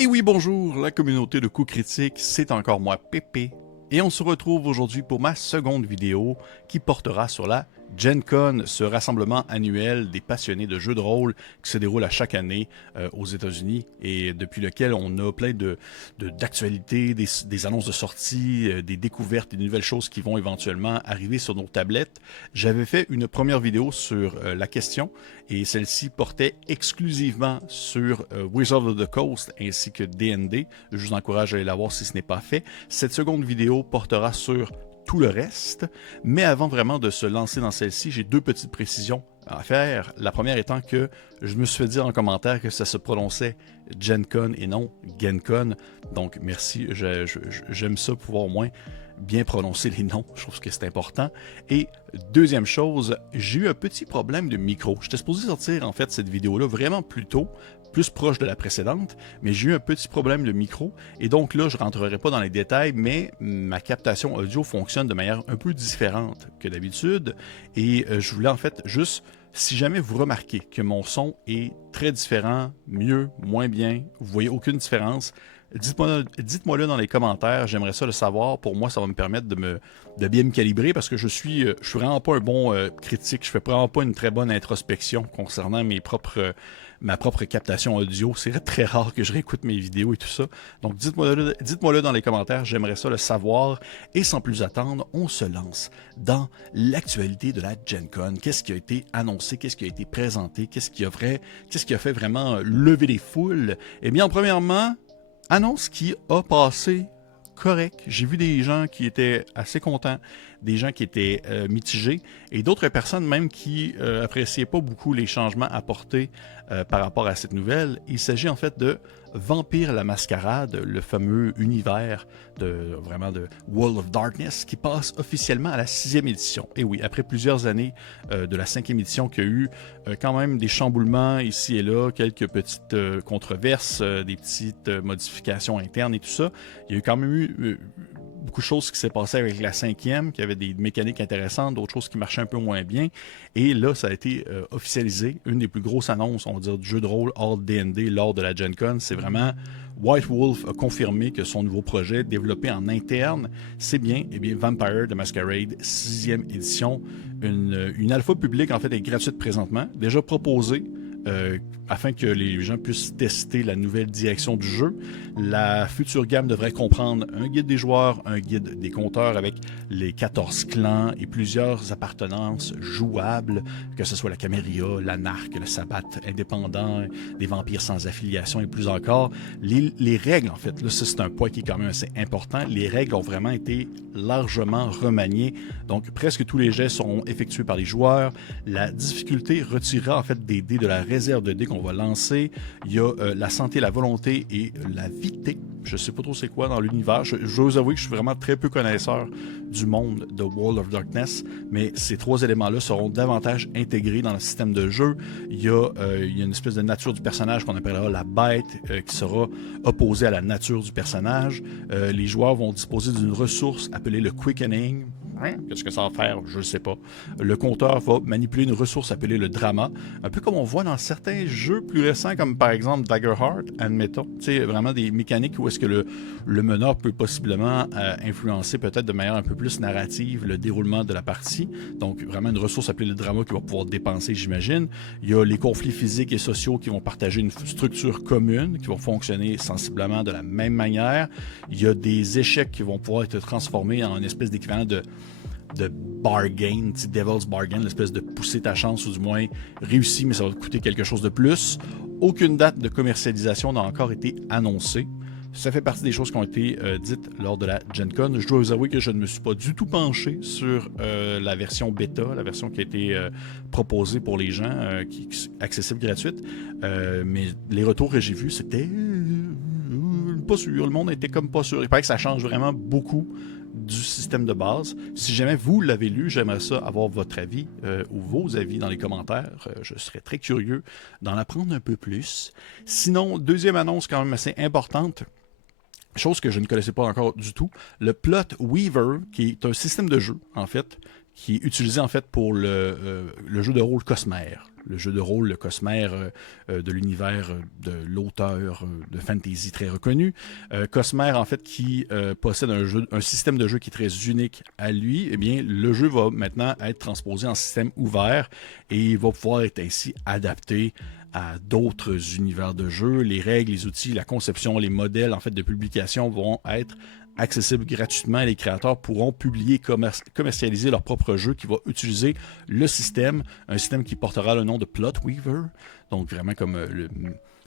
Et oui, bonjour, la communauté de coups critiques, c'est encore moi, Pépé. Et on se retrouve aujourd'hui pour ma seconde vidéo qui portera sur la Gen Con, ce rassemblement annuel des passionnés de jeux de rôle qui se déroule à chaque année aux États-Unis et depuis lequel on a plein d'actualités, des annonces de sortie, des découvertes, des nouvelles choses qui vont éventuellement arriver sur nos tablettes. J'avais fait une première vidéo sur la question et celle-ci portait exclusivement sur Wizards of the Coast ainsi que D&D. Je vous encourage à aller la voir si ce n'est pas fait. Cette seconde vidéo portera sur tout le reste, mais avant vraiment de se lancer dans celle-ci, j'ai deux petites précisions à faire. La première étant que je me suis fait dire en commentaire que ça se prononçait Gen Con et non Gen Con, donc merci, j'aime ça pouvoir au moins bien prononcer les noms, je trouve que c'est important. Et deuxième chose, j'ai eu un petit problème de micro. J'étais supposé sortir en fait cette vidéo-là vraiment plus tôt, plus proche de la précédente, mais j'ai eu un petit problème de micro, et donc là, je ne rentrerai pas dans les détails, mais ma captation audio fonctionne de manière un peu différente que d'habitude, et je voulais en fait juste, si jamais vous remarquez que mon son est très différent, mieux, moins bien, vous voyez aucune différence, dites-moi-le dans les commentaires, j'aimerais ça le savoir. Pour moi, ça va me permettre de bien me calibrer parce que je suis vraiment pas un bon critique, je fais vraiment pas une très bonne introspection concernant ma propre captation audio. C'est très rare que je réécoute mes vidéos et tout ça. Donc dites-moi-le dans les commentaires, j'aimerais ça le savoir. Et sans plus attendre, on se lance dans l'actualité de la Gen Con. Qu'est-ce qui a été annoncé, qu'est-ce qui a été présenté, qu'est-ce qui a fait vraiment lever les foules? Eh bien, premièrement, annonce qui a passé correct. J'ai vu des gens qui étaient assez contents, des gens qui étaient mitigés et d'autres personnes même qui appréciaient pas beaucoup les changements apportés par rapport à cette nouvelle. Il s'agit en fait de Vampire la Mascarade, le fameux univers de World of Darkness qui passe officiellement à la 6e édition. Et oui, après plusieurs années de la 5e édition qui a eu quand même des chamboulements ici et là, quelques petites controverses, des petites modifications internes et tout ça, il y a eu quand même eu beaucoup de choses qui s'est passé avec la 5e, qui avait des mécaniques intéressantes, d'autres choses qui marchaient un peu moins bien. Et là, ça a été officialisé. Une des plus grosses annonces, on va dire, du jeu de rôle hors D&D lors de la Gen Con. C'est vraiment White Wolf a confirmé que son nouveau projet, développé en interne, c'est bien, Vampire the Masquerade 6e édition. Une alpha publique, en fait, est gratuite présentement, déjà proposée. Afin que les gens puissent tester la nouvelle direction du jeu. La future gamme devrait comprendre un guide des joueurs, un guide des compteurs avec les 14 clans et plusieurs appartenances jouables, que ce soit la Caméria, l'Anarque, le Sabbat indépendant, des vampires sans affiliation et plus encore. Les règles, en fait, là, ça c'est un point qui est quand même assez important. Les règles ont vraiment été largement remaniées. Donc, presque tous les jets seront effectués par les joueurs. La difficulté retirera en fait des dés de la réserve de dés qu'on va lancer. Il y a la santé, la volonté et la vitesse. Je sais pas trop c'est quoi dans l'univers. Je dois vous avouer que je suis vraiment très peu connaisseur du monde de World of Darkness, mais ces trois éléments-là seront davantage intégrés dans le système de jeu. Il y a une espèce de nature du personnage qu'on appellera la bête qui sera opposée à la nature du personnage. Les joueurs vont disposer d'une ressource appelée le Quickening. Qu'est-ce que ça va faire? Je ne sais pas. Le compteur va manipuler une ressource appelée le drama, un peu comme on voit dans certains jeux plus récents, comme par exemple Daggerheart, admettons. Tu sais, vraiment des mécaniques où est-ce que le meneur peut possiblement influencer peut-être de manière un peu plus narrative le déroulement de la partie. Donc, vraiment une ressource appelée le drama qui va pouvoir dépenser, j'imagine. Il y a les conflits physiques et sociaux qui vont partager une structure commune, qui vont fonctionner sensiblement de la même manière. Il y a des échecs qui vont pouvoir être transformés en une espèce d'équivalent de bargain, Devil's Bargain, l'espèce de pousser ta chance ou du moins réussi, mais ça va te coûter quelque chose de plus. Aucune date de commercialisation n'a encore été annoncée. Ça fait partie des choses qui ont été dites lors de la Gen Con. Je dois vous avouer que je ne me suis pas du tout penché sur la version bêta, la version qui a été proposée pour les gens, qui est accessible gratuite. Mais les retours que j'ai vus, c'était pas sûr. Le monde était comme pas sûr. Il paraît que ça change vraiment beaucoup du système de base. Si jamais vous l'avez lu, j'aimerais ça avoir votre avis ou vos avis dans les commentaires. Je serais très curieux d'en apprendre un peu plus. Sinon, deuxième annonce quand même assez importante, chose que je ne connaissais pas encore du tout, le Plot Weaver, qui est un système de jeu, en fait, qui est utilisé en fait pour le jeu de rôle Cosmer. Le jeu de rôle, le Cosmer de l'univers de l'auteur de fantasy très reconnu. Cosmer, en fait, qui possède un système de jeu qui est très unique à lui, eh bien, le jeu va maintenant être transposé en système ouvert et il va pouvoir être ainsi adapté à d'autres univers de jeu. Les règles, les outils, la conception, les modèles en fait de publication vont être accessibles gratuitement et les créateurs pourront publier et commercialiser leur propre jeu qui va utiliser le système, un système qui portera le nom de Plot Weaver, donc vraiment comme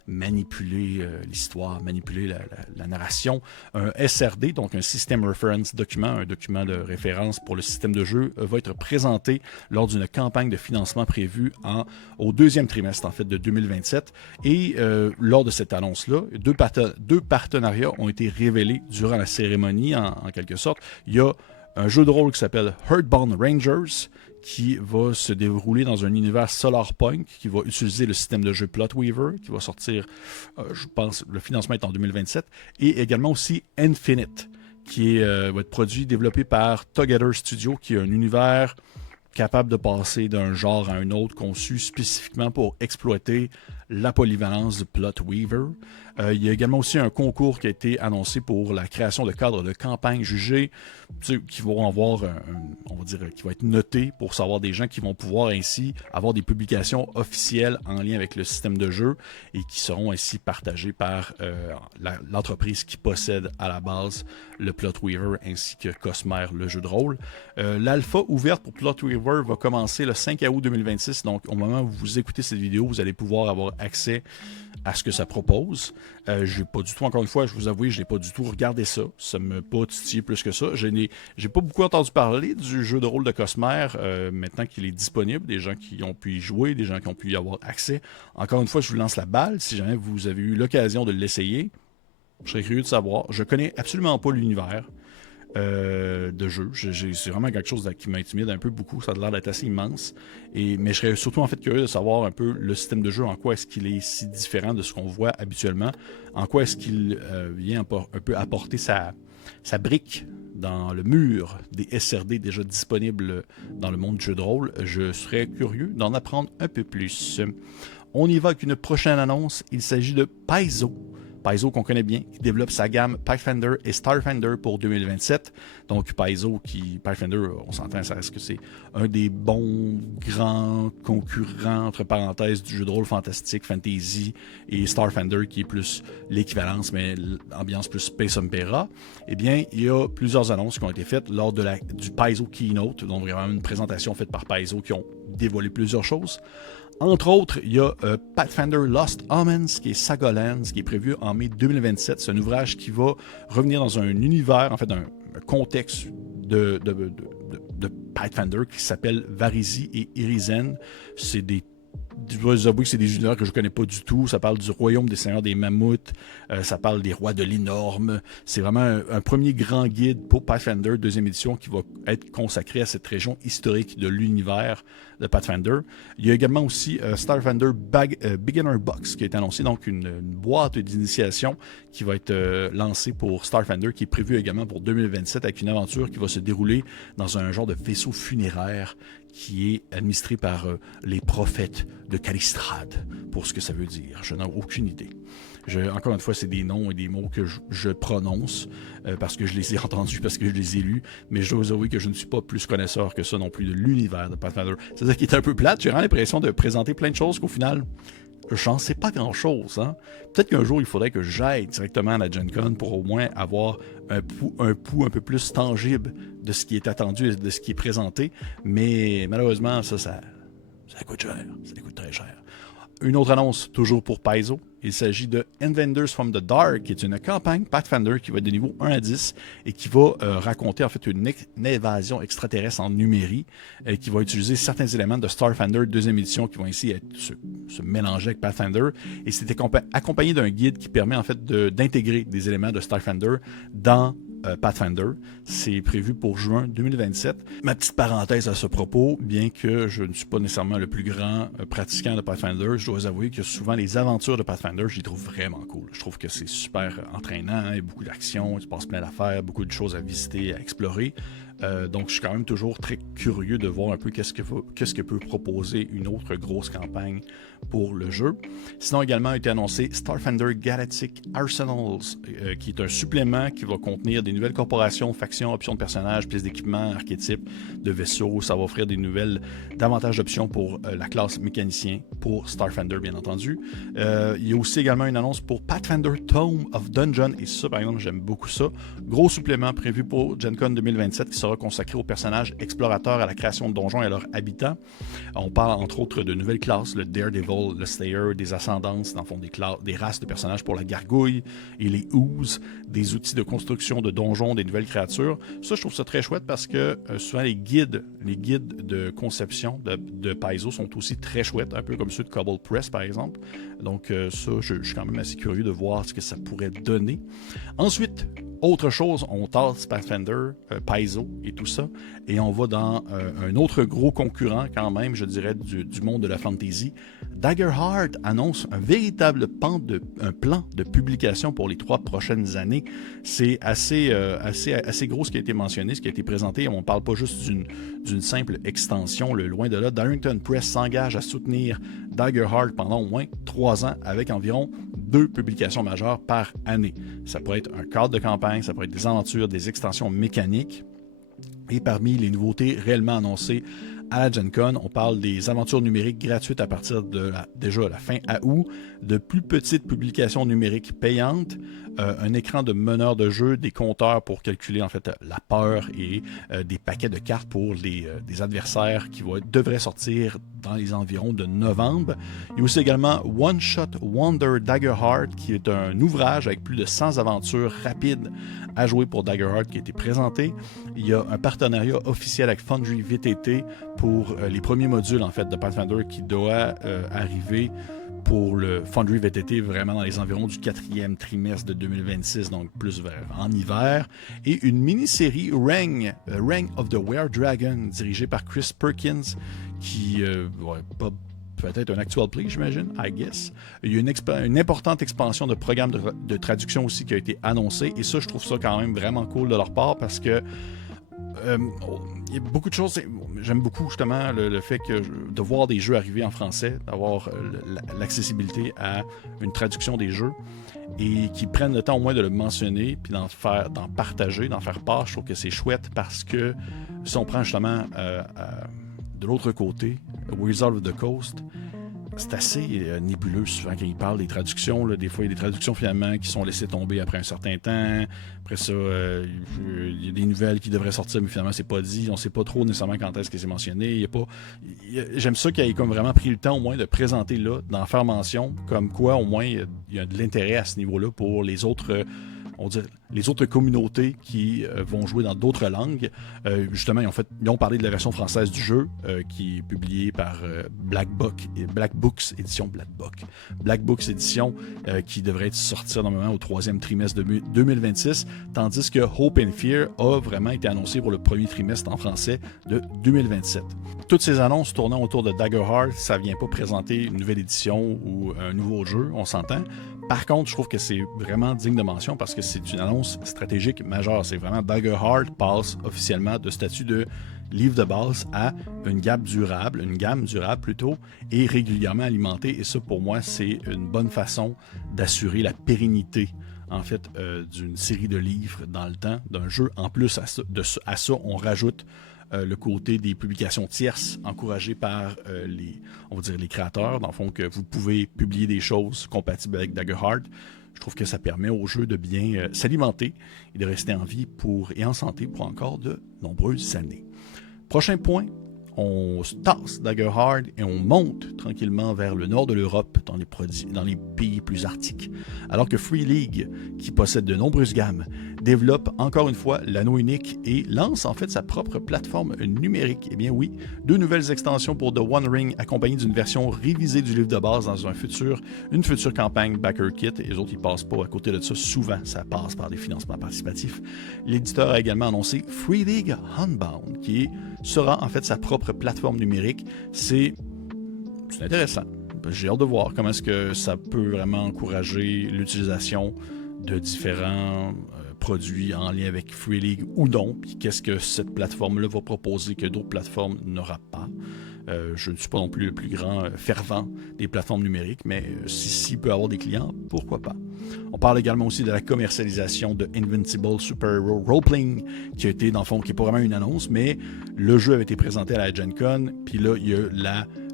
manipuler l'histoire, manipuler la narration. Un SRD, donc un System Reference Document, un document de référence pour le système de jeu, va être présenté lors d'une campagne de financement prévue au deuxième trimestre en fait, de 2027. Et lors de cette annonce-là, deux partenariats ont été révélés durant la cérémonie, en quelque sorte. Il y a un jeu de rôle qui s'appelle Earthbound Rangers, qui va se dérouler dans un univers Solarpunk, qui va utiliser le système de jeu Plot Weaver, qui va sortir, je pense, le financement est en 2027, et également aussi Infinite, qui va être produit, développé par Together Studio, qui est un univers capable de passer d'un genre à un autre, conçu spécifiquement pour exploiter la polyvalence de Plot Weaver. Il y a également aussi un concours qui a été annoncé pour la création de cadres de campagne jugés qui vont avoir, on va dire, qui va être noté pour savoir des gens qui vont pouvoir ainsi avoir des publications officielles en lien avec le système de jeu et qui seront ainsi partagées par l'entreprise qui possède à la base le Plot Weaver ainsi que Cosmer, le jeu de rôle. L'alpha ouverte pour Plot Weaver va commencer le 5 août 2026, donc au moment où vous écoutez cette vidéo, vous allez pouvoir avoir accès à ce que ça propose. Je n'ai pas du tout, encore une fois, je vous avoue, je n'ai pas du tout regardé ça. Ça ne m'a pas titillé plus que ça. Je n'ai pas beaucoup entendu parler du jeu de rôle de Cosmer maintenant qu'il est disponible. Des gens qui ont pu y jouer, des gens qui ont pu y avoir accès. Encore une fois, je vous lance la balle. Si jamais vous avez eu l'occasion de l'essayer, je serais curieux de savoir. Je connais absolument pas l'univers de jeu. C'est vraiment quelque chose qui m'intimide un peu beaucoup. Ça a l'air d'être assez immense. Mais je serais surtout en fait curieux de savoir un peu le système de jeu, en quoi est-ce qu'il est si différent de ce qu'on voit habituellement, en quoi est-ce qu'il vient un peu apporter sa brique dans le mur des SRD déjà disponibles dans le monde du jeu de rôle. Je serais curieux d'en apprendre un peu plus. On y va avec une prochaine annonce. Il s'agit de Paizo. Paizo qu'on connaît bien, qui développe sa gamme Pathfinder et Starfinder pour 2027. Donc Pathfinder, on s'entend, ça reste que c'est un des bons grands concurrents, entre parenthèses, du jeu de rôle fantastique, fantasy, et Starfinder qui est plus l'équivalence, mais l'ambiance plus Space Opera. Eh bien, il y a plusieurs annonces qui ont été faites lors de du Paizo Keynote, donc vraiment une présentation faite par Paizo qui ont dévoilé plusieurs choses. Entre autres, il y a Pathfinder Lost Omens, qui est Sagolands, qui est prévu en mai 2027. C'est un ouvrage qui va revenir dans un univers, en fait, un contexte de Pathfinder qui s'appelle Varizi et Irizen. Je dois vous avouer que c'est des univers que je ne connais pas du tout. Ça parle du royaume des seigneurs des mammouths. Ça parle des rois de l'énorme. C'est vraiment un premier grand guide pour Pathfinder, deuxième édition, qui va être consacré à cette région historique de l'univers de Pathfinder. Il y a également aussi Starfinder Beginner Box qui a été annoncé, donc une boîte d'initiation qui va être lancée pour Starfinder, qui est prévue également pour 2027 avec une aventure qui va se dérouler dans un genre de vaisseau funéraire qui est administré par les prophètes de Calistrade, pour ce que ça veut dire. Je n'ai aucune idée. Encore une fois, c'est des noms et des mots que je prononce parce que je les ai entendus, parce que je les ai lus, mais je dois vous avouer que je ne suis pas plus connaisseur que ça non plus de l'univers de Pathfinder. C'est ça qui est un peu plate. J'ai vraiment l'impression de présenter plein de choses qu'au final, j'en sais pas grand-chose. Hein? Peut-être qu'un jour, il faudrait que j'aille directement à la Gen Con pour au moins avoir un pouls un peu plus tangible de ce qui est attendu et de ce qui est présenté. Mais malheureusement, ça coûte cher. Ça coûte très cher. Une autre annonce, toujours pour Paizo. Il s'agit de Invaders from the Dark, qui est une campagne Pathfinder qui va être de niveau 1 à 10 et qui va raconter en fait une évasion extraterrestre en numérie qui va utiliser certains éléments de Starfinder deuxième édition qui vont ici se mélanger avec Pathfinder. Et c'est accompagné d'un guide qui permet en fait d'intégrer des éléments de Starfinder dans Pathfinder. C'est prévu pour juin 2027. Ma petite parenthèse à ce propos, bien que je ne suis pas nécessairement le plus grand pratiquant de Pathfinder, je dois avouer que souvent les aventures de Pathfinder, je les trouve vraiment cool. Je trouve que c'est super entraînant, il y a beaucoup d'action, il se passe plein d'affaires, beaucoup de choses à visiter, à explorer. Donc, je suis quand même toujours très curieux de voir un peu qu'est-ce que peut proposer une autre grosse campagne pour le jeu. Sinon, également a été annoncé Starfinder Galactic Arsenals, qui est un supplément qui va contenir des nouvelles corporations, factions, options de personnages, pièces d'équipement, archétypes de vaisseaux. Ça va offrir davantage d'options pour la classe mécanicien, pour Starfinder, bien entendu. Il y a aussi également une annonce pour Pathfinder Tome of Dungeon, et ça, par exemple, j'aime beaucoup ça. Gros supplément prévu pour Gen Con 2027 qui sera consacré aux personnages explorateurs, à la création de donjons et à leur habitat. On parle entre autres de nouvelles classes, le Daredevil, le Slayer, des ascendances, dans le fond des races de personnages pour la gargouille et les oozes, des outils de construction de donjons, des nouvelles créatures. Ça, je trouve ça très chouette parce que souvent les guides de conception de Paizo sont aussi très chouettes, un peu comme ceux de Cobble Press par exemple. Donc ça, je suis quand même assez curieux de voir ce que ça pourrait donner. Ensuite, autre chose, on tasse Pathfinder, Paizo et tout ça, et on va dans un autre gros concurrent quand même, je dirais, du monde de la fantasy. Daggerheart annonce un véritable plan de publication pour les 3 prochaines années. C'est assez gros ce qui a été mentionné, ce qui a été présenté. On ne parle pas juste d'une simple extension, loin de là. Darrington Press s'engage à soutenir Daggerheart pendant au moins 3 ans avec environ 2 publications majeures par année. Ça pourrait être un cadre de campagne, ça pourrait être des aventures, des extensions mécaniques. Et parmi les nouveautés réellement annoncées à la Gen Con, on parle des aventures numériques gratuites à partir de la fin août, de plus petites publications numériques payantes, un écran de meneur de jeu, des compteurs pour calculer en fait la peur et des paquets de cartes pour des adversaires qui devraient sortir dans les environs de novembre. Il y a aussi également One Shot Wonder Daggerheart, qui est un ouvrage avec plus de 100 aventures rapides à jouer pour Daggerheart qui a été présenté. Il y a un partenariat officiel avec Foundry VTT pour les premiers modules en fait de Pathfinder qui doit arriver pour le Foundry VTT vraiment dans les environs du 4e trimestre de 2026, donc plus en hiver. Et une mini-série Rang of the Were Dragon, dirigée par Chris Perkins, qui peut-être un actual play, j'imagine, I guess. Il y a une importante expansion de programme de traduction aussi qui a été annoncée, et ça, je trouve ça quand même vraiment cool de leur part, parce que il y a beaucoup de choses. J'aime beaucoup justement le fait de voir des jeux arriver en français, d'avoir l'accessibilité à une traduction des jeux et qui prennent le temps au moins de le mentionner puis d'en partager, d'en faire part. Je trouve que c'est chouette parce que si on prend justement de l'autre côté, Wizard of the Coast, c'est assez nébuleux souvent quand ils parlent des traductions. Là. Des fois, il y a des traductions finalement qui sont laissées tomber après un certain temps. Après ça, il y a des nouvelles qui devraient sortir, mais finalement, c'est pas dit. On sait pas trop nécessairement quand est-ce que c'est mentionné. J'aime ça qu'ils aient comme vraiment pris le temps au moins de présenter là, d'en faire mention, comme quoi au moins il y a de l'intérêt à ce niveau-là pour les autres. On dirait les autres communautés qui vont jouer dans d'autres langues. Justement, ils ont parlé de la version française du jeu qui est publiée par Black Books Édition, qui devrait sortir normalement au 3e trimestre de 2026, tandis que Hope and Fear a vraiment été annoncé pour le 1er trimestre en français de 2027. Toutes ces annonces tournant autour de Daggerheart, ça ne vient pas présenter une nouvelle édition ou un nouveau jeu, on s'entend. Par contre, je trouve que c'est vraiment digne de mention parce que c'est une annonce stratégique majeure. C'est vraiment Daggerheart passe officiellement de statut de livre de base à une gamme durable plutôt, et régulièrement alimentée. Et ça, pour moi, c'est une bonne façon d'assurer la pérennité en fait d'une série de livres dans le temps, d'un jeu. En plus, à ça, on rajoute le côté des publications tierces encouragées par les créateurs, dans le fond, que vous pouvez publier des choses compatibles avec Daggerheart. Je trouve que ça permet au jeu de bien s'alimenter et de rester en vie et en santé pour encore de nombreuses années. Prochain point, on se tasse Daggerheart et on monte tranquillement vers le nord de l'Europe dans les pays plus arctiques. Alors que Free League, qui possède de nombreuses gammes, développe encore une fois l'anneau unique et lance en fait sa propre plateforme numérique. Eh bien oui, 2 nouvelles extensions pour The One Ring accompagnées d'une version révisée du livre de base dans une future campagne Backer Kit. Et les autres, ils passent pas à côté de ça. Souvent, ça passe par des financements participatifs. L'éditeur a également annoncé Free League Unbound, qui sera en fait sa propre plateforme numérique. C'est intéressant. J'ai hâte de voir comment est-ce que ça peut vraiment encourager l'utilisation de différents produits en lien avec Free League ou non, puis qu'est-ce que cette plateforme-là va proposer que d'autres plateformes n'aura pas. Je ne suis pas non plus le plus grand fervent des plateformes numériques, mais s'il peut avoir des clients, pourquoi pas. On parle également aussi de la commercialisation de Invincible Super Hero Roleplaying, qui a été, dans le fond, qui n'est pas vraiment une annonce, mais le jeu avait été présenté à la Gen Con, puis là, il y a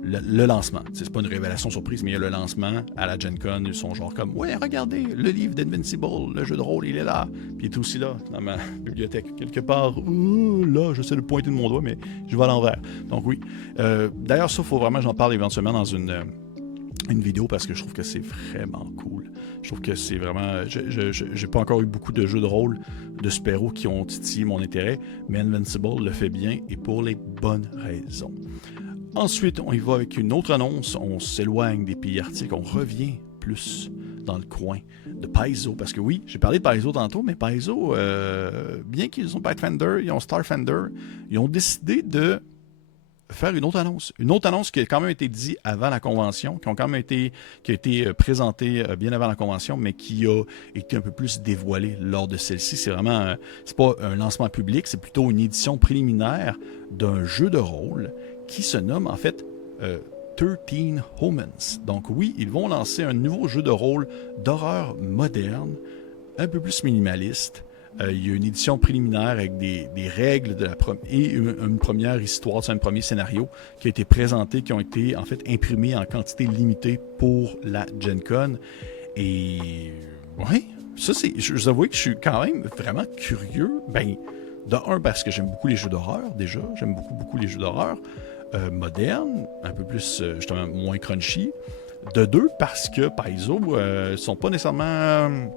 le lancement. C'est pas une révélation surprise, mais il y a le lancement à la Gen Con. Ils sont genre comme, ouais, regardez, le livre d'Invincible, le jeu de rôle, il est là. Puis il est aussi là, dans ma bibliothèque, quelque part. Là, j'essaie de pointer de mon doigt, mais je vais à l'envers. Donc oui. D'ailleurs, ça, il faut vraiment que j'en parle éventuellement dans une vidéo parce que je trouve que c'est vraiment cool. Je trouve que c'est vraiment... J'ai pas encore eu beaucoup de jeux de rôle de super-héros qui ont titillé mon intérêt, mais Invincible le fait bien et pour les bonnes raisons. Ensuite, on y va avec une autre annonce. On s'éloigne des pays arctiques. On revient plus dans le coin de Paizo. Parce que oui, j'ai parlé de Paizo tantôt, mais Paizo, bien qu'ils ont Pathfinder, ils ont Starfinder, ils ont décidé de faire une autre annonce. Une autre annonce qui a quand même été dit avant la convention, qui a été présentée bien avant la convention, mais qui a été un peu plus dévoilée lors de celle-ci. C'est vraiment, c'est pas un lancement public, c'est plutôt une édition préliminaire d'un jeu de rôle qui se nomme en fait 13 Omens. Donc oui, ils vont lancer un nouveau jeu de rôle d'horreur moderne, un peu plus minimaliste. Il y a une édition préliminaire avec des règles et une première histoire, un premier scénario qui a été présenté, qui ont été en fait imprimés en quantité limitée pour la Gen Con. Et oui, ça c'est. Je vous avoue que je suis quand même vraiment curieux. Ben, de un, parce que j'aime beaucoup les jeux d'horreur déjà. J'aime beaucoup les jeux d'horreur modernes, un peu plus justement moins crunchy. De deux, parce que Paizo sont pas nécessairement.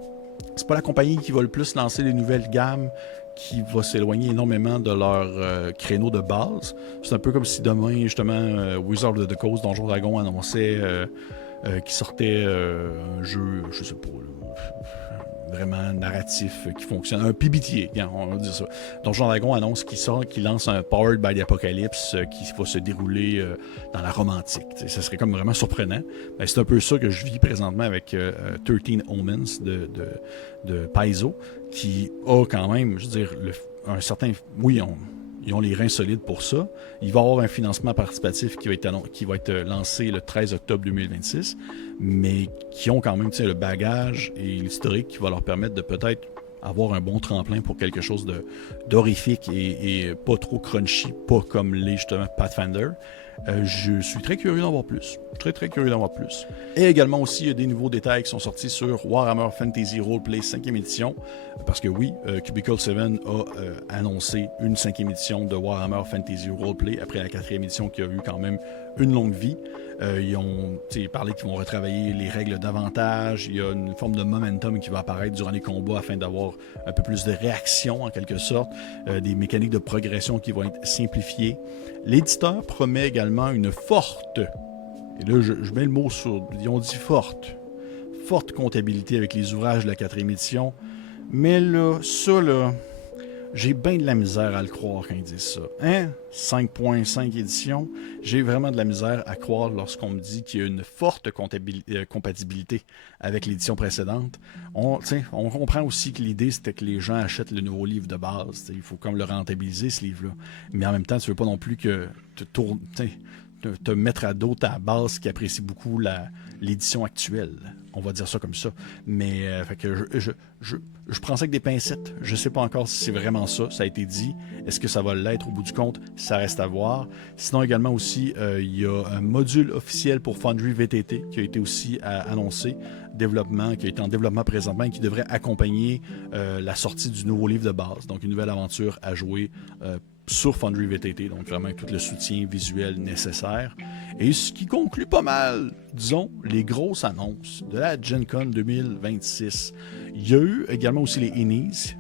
C'est pas la compagnie qui va le plus lancer les nouvelles gammes, qui va s'éloigner énormément de leur créneau de base. C'est un peu comme si demain, justement, Wizard of the Coast, Donjons Dragons annonçait qu'il sortait un jeu, je sais pas, vraiment narratif qui fonctionne. Un PBTA, on va dire ça. Donjons Dragons annonce qu'il lance un Powered by the Apocalypse qui va se dérouler dans la romantique. Ça serait comme vraiment surprenant. Ben, c'est un peu ça que je vis présentement avec 13 Omens de Paizo, qui a quand même, je veux dire, un certain... Oui, ils ont les reins solides pour ça. Il va y avoir un financement participatif qui va être lancé le 13 octobre 2026, mais qui ont quand même le bagage et l'historique qui va leur permettre de peut-être avoir un bon tremplin pour quelque chose d'horrifique et pas trop crunchy, pas comme les justement Pathfinder. Je suis très curieux d'en voir plus. Très curieux d'en voir plus. Et également aussi, il y a des nouveaux détails qui sont sortis sur Warhammer Fantasy Roleplay 5e édition. Parce que oui, Cubicle 7 a annoncé une 5e édition de Warhammer Fantasy Roleplay après la 4e édition qui a eu quand même une longue vie. Ils ont parlé qu'ils vont retravailler les règles davantage. Il y a une forme de momentum qui va apparaître durant les combats afin d'avoir un peu plus de réaction en quelque sorte. Des mécaniques de progression qui vont être simplifiées. L'éditeur promet également une forte, et là je mets le mot sur, ils ont dit forte comptabilité avec les ouvrages de la 4e édition. Mais là, ça là, j'ai bien de la misère à le croire quand ils disent ça. Hein? 5.5 éditions, j'ai vraiment de la misère à croire lorsqu'on me dit qu'il y a une forte compatibilité avec l'édition précédente. On comprend aussi que l'idée, c'était que les gens achètent le nouveau livre de base. Il faut comme le rentabiliser, ce livre-là. Mais en même temps, tu ne veux pas non plus que te mettre à dos ta base qui apprécie beaucoup l'édition actuelle. On va dire ça comme ça. Mais fait que je prends ça avec des pincettes. Je ne sais pas encore si c'est vraiment ça. Ça a été dit. Est-ce que ça va l'être au bout du compte? Ça reste à voir. Sinon, également aussi, il y a un module officiel pour Foundry VTT qui a été aussi annoncé, qui a été en développement présentement et qui devrait accompagner la sortie du nouveau livre de base. Donc, une nouvelle aventure à jouer sur Foundry VTT, donc vraiment tout le soutien visuel nécessaire. Et ce qui conclut pas mal, disons, les grosses annonces de la Gen Con 2026. Il y a eu également aussi les Innies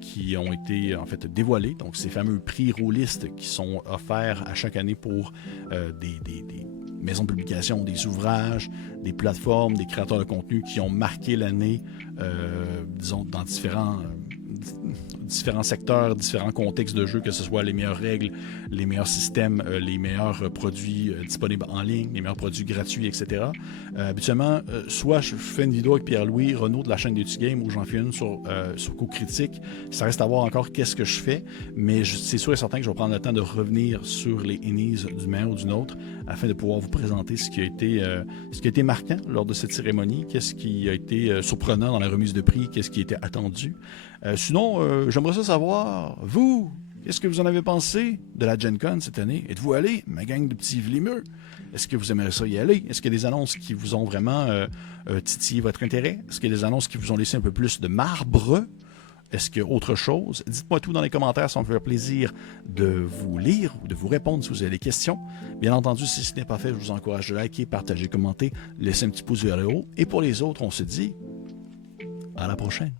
qui ont été en fait dévoilés, donc ces fameux prix rôlistes qui sont offerts à chaque année pour des maisons de publication, des ouvrages, des plateformes, des créateurs de contenu qui ont marqué l'année, disons, dans différents secteurs, différents contextes de jeu, que ce soit les meilleures règles, les meilleurs systèmes, les meilleurs produits disponibles en ligne, les meilleurs produits gratuits, etc. Habituellement, soit je fais une vidéo avec Pierre-Louis Renaud de la chaîne des Games où j'en fais une sur Coup Critique. Ça reste à voir encore qu'est-ce que je fais, mais c'est sûr et certain que je vais prendre le temps de revenir sur les Ennies d'une manière ou d'une autre afin de pouvoir vous présenter ce qui a été marquant lors de cette cérémonie, qu'est-ce qui a été surprenant dans la remise de prix, qu'est-ce qui était attendu. Sinon, j'aimerais ça savoir, vous, qu'est-ce que vous en avez pensé de la Gen Con cette année? Êtes-vous allé, ma gang de petits vlimeux? Est-ce que vous aimeriez ça y aller? Est-ce qu'il y a des annonces qui vous ont vraiment titillé votre intérêt? Est-ce qu'il y a des annonces qui vous ont laissé un peu plus de marbre? Est-ce qu'il y a autre chose? Dites-moi tout dans les commentaires, ça me fait plaisir de vous lire ou de vous répondre si vous avez des questions. Bien entendu, si ce n'est pas fait, je vous encourage à liker, partager, commenter, laisser un petit pouce vers le haut. Et pour les autres, on se dit à la prochaine.